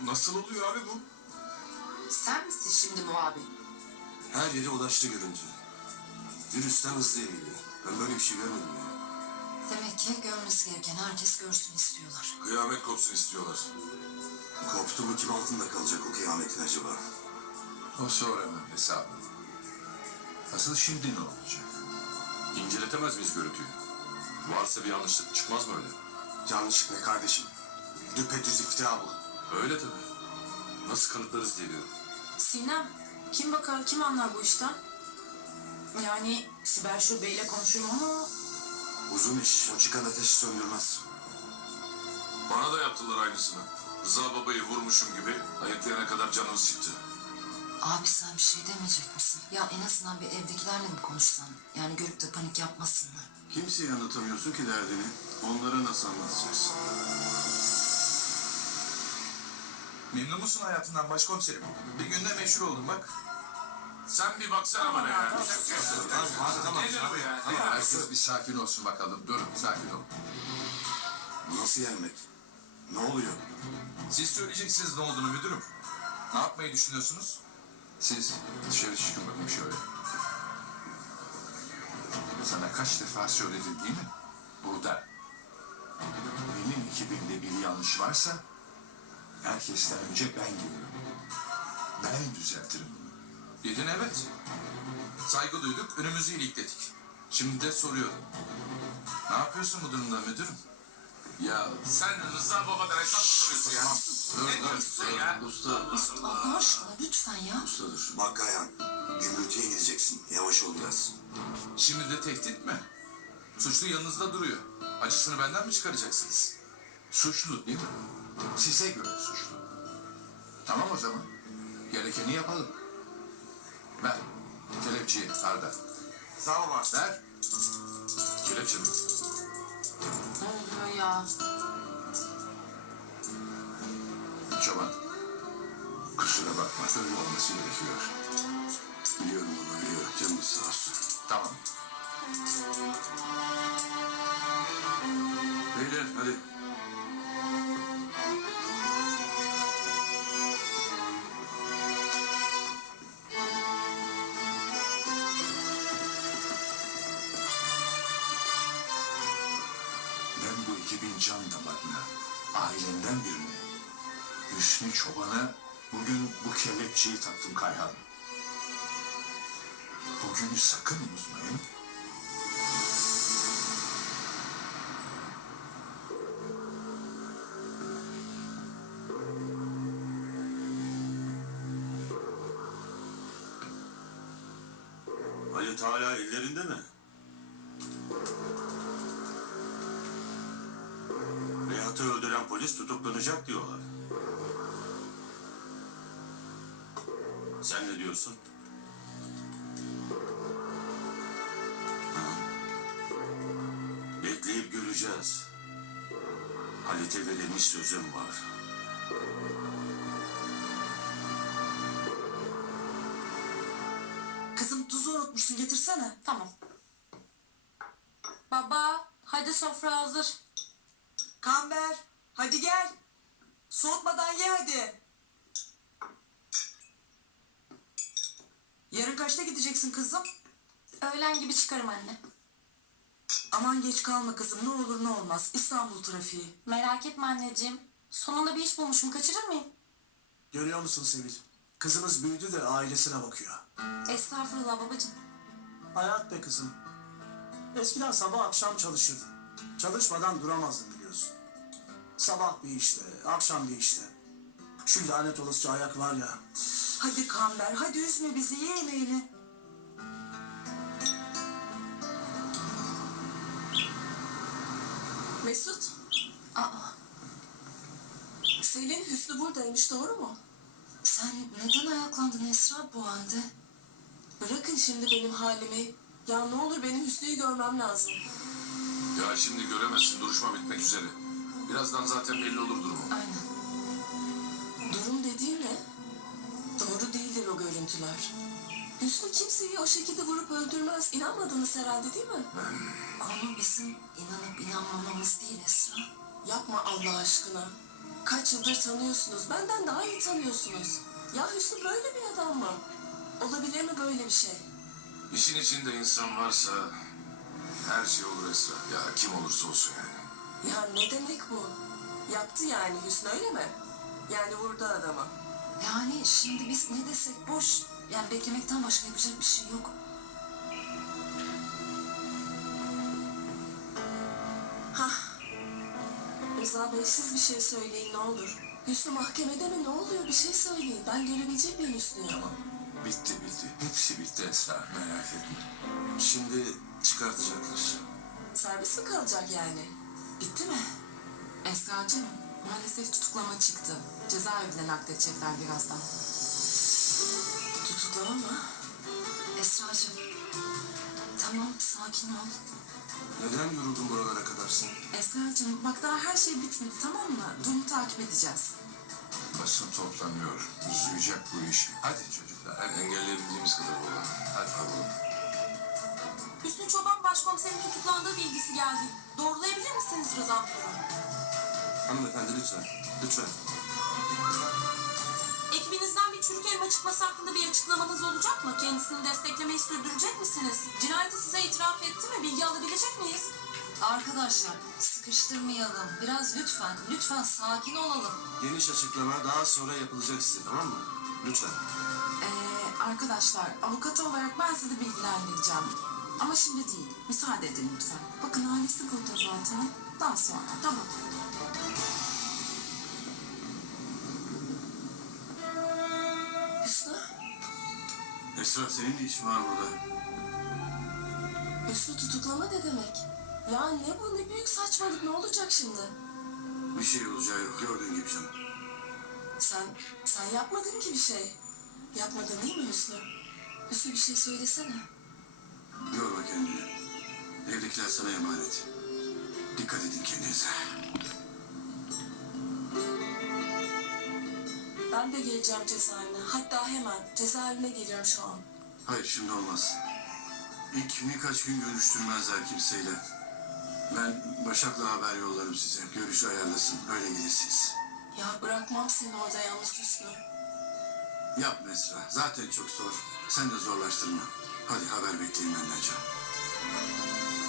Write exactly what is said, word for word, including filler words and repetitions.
Nasıl oluyor abi bu? Sen misin şimdi muhabir? Her yere ulaştı görüntü. Virüsten hızlı yayılıyor. Ben böyle bir şey görmedim ya. Demek ki görmesi gereken herkes görsün istiyorlar. Kıyamet kopsun istiyorlar. Koptu mu kim altında kalacak o kıyametin acaba? O sonranın hesabı. Asıl şimdi ne olacak? İnceletemez miyiz görüntüyü? Varsa bir yanlışlık çıkmaz mı öyle? Yanlışlık ne kardeşim? Düpedüz iftira bu. Öyle tabii. Nasıl kanıtlarız diye diyorum. Sinem, kim bakar, kim anlar bu işten? Yani Sibel Şube'yle konuşurum ama Uzun iş. O çıkan ateşi söndürmez. Bana da yaptılar aynısını. Rıza babayı vurmuşum gibi ayaklayana kadar canımız çıktı. Abi sen bir şey demeyecek misin? Ya en azından bir evdekilerle mi konuşsan? Yani görüp de panik yapmasınlar. Kimseye anlatamıyorsun ki derdini. Onlara nasıl anlatacaksın? Memnun musun hayatından başkomiserim? Bir günde meşhur oldun bak. Sen bir baksana bana ya. Nedir bu ya? Herkes bir sakin olsun bakalım. Durun, sakin olun. Nasıl yenmek? Ne oluyor? Siz söyleyeceksiniz ne olduğunu müdürüm. Ne yapmayı düşünüyorsunuz? Siz dışarı çıkın bakayım şöyle. Sana kaç defa söyledim değil mi? Burada. Benim ekibimde bir yanlış varsa herkesten önce ben gelirim. Ben düzeltirim bunu. Dedin evet. Saygı duyduk, önümüzü ilikledik. Şimdi de soruyorum. Ne yapıyorsun bu durumda müdürüm? Ya sen Rıza babadan hesap mı soruyorsun ya? Dur, Ne dur, diyorsun dur. ya? Usta, Allah aşkına lütfen ya. usta dur. Bak Kayan, gümbürtüye gideceksin. Yavaş ol biraz. Şimdi de tehdit mi? Suçlu yanınızda duruyor. Acısını benden mi çıkaracaksınız? Suçlu değil mi? Size göre suçlu. Tamam o zaman. Gerekeni yapalım. Ver. Kelepçeyi Arda. Sağ ol Arslan. Ver. Kelepçe mi? ne oluyor ya? Çoban. Kusura bakma. Öyle olması gerekiyor. Biliyorum bunu, biliyorum. Canımız sağ olsun. Tamam. Beyler hadi. Ben bu ekibin can damarına, ailenden birine, Hüsnü Çoban'a bugün bu kelepçeyi taktım Kayhan. Bugünü sakın unutmayın. Halit hala ellerinde mi? Rehat'ı öldüren polis tutuklanacak diyorlar. Sen ne diyorsun? Ha? Bekleyip göreceğiz. Halit'e verilmiş sözüm var. Kızım tuzu unutmuşsun, getirsene. Tamam. Baba, hadi sofra hazır. Kamber, hadi gel. Soğutmadan ye hadi. Yarın kaçta gideceksin kızım? Öğlen gibi çıkarım anne. Aman geç kalma kızım, ne olur ne olmaz. İstanbul trafiği. Merak etme anneciğim. Sonunda bir iş bulmuşum, kaçırır mıyım? Görüyor musun Sevil? Kızımız büyüdü de ailesine bakıyor. Estağfurullah babacığım. Hayat be kızım. Eskiden sabah akşam çalışırdın. Çalışmadan duramazdın biliyorsun. Sabah bir işte, akşam bir işte. Şu lanet olasıca ayak var ya. Hadi Kamber, hadi üzme bizi, ye yemeğini. Mesut, Aa, Selin Hüsnü buradaymış, doğru mu? sen neden ayaklandın Esra bu halde? Bırakın şimdi benim halimi. Ya ne olur benim Hüsnü'yü görmem lazım. Ya şimdi göremezsin. Duruşma bitmek üzere. Birazdan zaten belli olur durumu. Aynen. Durum dediğin ne? Doğru değildir o görüntüler. Hüsnü kimseyi o şekilde vurup öldürmez. İnanmadınız herhalde değil mi? Konu bizim inanıp inanmamamız değil Esra. Yapma Allah aşkına. Kaç yıldır tanıyorsunuz? Benden daha iyi tanıyorsunuz. Ya Hüsnü böyle bir adam mı? Olabilir mi böyle bir şey? İşin içinde insan varsa her şey olur Esra. Ya kim olursa olsun yani. Ya ne demek bu? Yaptı yani Hüsnü öyle mi? Yani vurdu adama. Yani şimdi biz ne desek boş. Yani beklemekten başka yapacak bir şey yok. Rıza Bey siz bir şey söyleyin ne olur. Hüsnü mahkemede mi ne oluyor bir şey söyleyin. Ben görebilecek miyim Hüsnü'yü? Tamam. Bitti bitti. Hepsi bitti Esra. Merak etme. Şimdi çıkartacaklar. Serbest mi kalacak yani? Bitti mi? Esra'cığım maalesef tutuklama çıktı. Cezaevine nakledecekler birazdan. Tutuklama mı? Esra'cığım. Tamam sakin ol. Neden yoruldun buralara kadar sen? Esra'cığım bak daha her şey bitmedi tamam mı? Durumu takip edeceğiz. Basın toplanıyor. Uzayacak bu iş. Hadi çocuklar. Yani engelleyebildiğimiz kadar baba. Hadi bakalım. Hüsnü Çoban başkomiserin tutuklandığı bilgisi geldi. Doğrulayabilir misiniz Rıza Müdürüm? Hanımefendi lütfen. Lütfen. Ekibinizden bir çürük elma çıkması hakkında bir açıklamanız olacak mı? Kendisini desteklemeyi sürdürecek misiniz? Cinayeti size itiraf etti mi? Bilgi alabilecek miyiz? Arkadaşlar sıkıştırmayalım. Biraz lütfen, lütfen sakin olalım. Geniş açıklama daha sonra yapılacak size, tamam mı? Lütfen. Ee, arkadaşlar avukat olarak ben sizi bilgilendireceğim. Ama şimdi değil. Müsaade edin lütfen. Bakın ailesi burada zaten. Daha sonra. Tamam. Hüsnü? Esra senin de işin var burada. Hüsnü tutuklama ne demek? Ya ne bu ne büyük saçmalık ne olacak şimdi? Bir şey olacağı yok. Gördüğün gibi canım. Sen, sen yapmadın ki bir şey. Yapmadın değil mi Hüsnü? Hüsnü bir şey söylesene. Yorma kendini. Evdekiler sana emanet. Dikkat edin kendinize. Ben de geleceğim cezaevine. Hatta hemen cezaevine geliyorum şu an. Hayır şimdi olmaz. İlk birkaç gün görüştürmezler kimseyle. Ben Başak'la haber yollarım size. Görüş ayarlasın. Öyle gelirsiniz. Ya bırakmam seni orada yalnız Hüsnü. Yapma Esra. Zaten çok zor. Sen de zorlaştırma. Hadi haber bekleyin benden canım.